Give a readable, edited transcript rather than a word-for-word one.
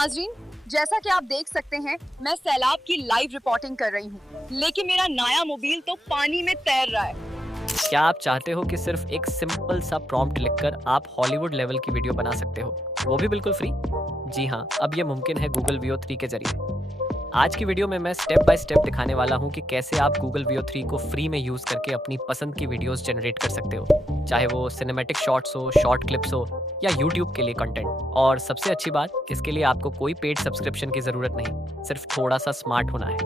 नाजरीन, जैसा कि आप देख सकते हैं, मैं सैलाब की लाइव रिपोर्टिंग कर रही हूँ, लेकिन मेरा नया मोबाइल तो पानी में तैर रहा है। क्या आप चाहते हो कि सिर्फ एक सिंपल सा प्रॉम्प्ट लिखकर आप हॉलीवुड लेवल की वीडियो बना सकते हो, वो भी बिल्कुल फ्री? जी हाँ, अब ये मुमकिन है गूगल वीओ 3 के जरिए। आज की वीडियो में मैं स्टेप बाय स्टेप दिखाने वाला हूँ कि कैसे आप गूगल वीओ 3 को फ्री में यूज़ करके अपनी पसंद की वीडियोस जनरेट कर सकते हो, चाहे वो सिनेमैटिक शॉट्स हो, शॉर्ट क्लिप्स हो या यूट्यूब के लिए कंटेंट। और सबसे अच्छी बात, इसके लिए आपको कोई पेड सब्सक्रिप्शन की ज़रूरत नहीं, सिर्फ थोड़ा सा स्मार्ट होना है।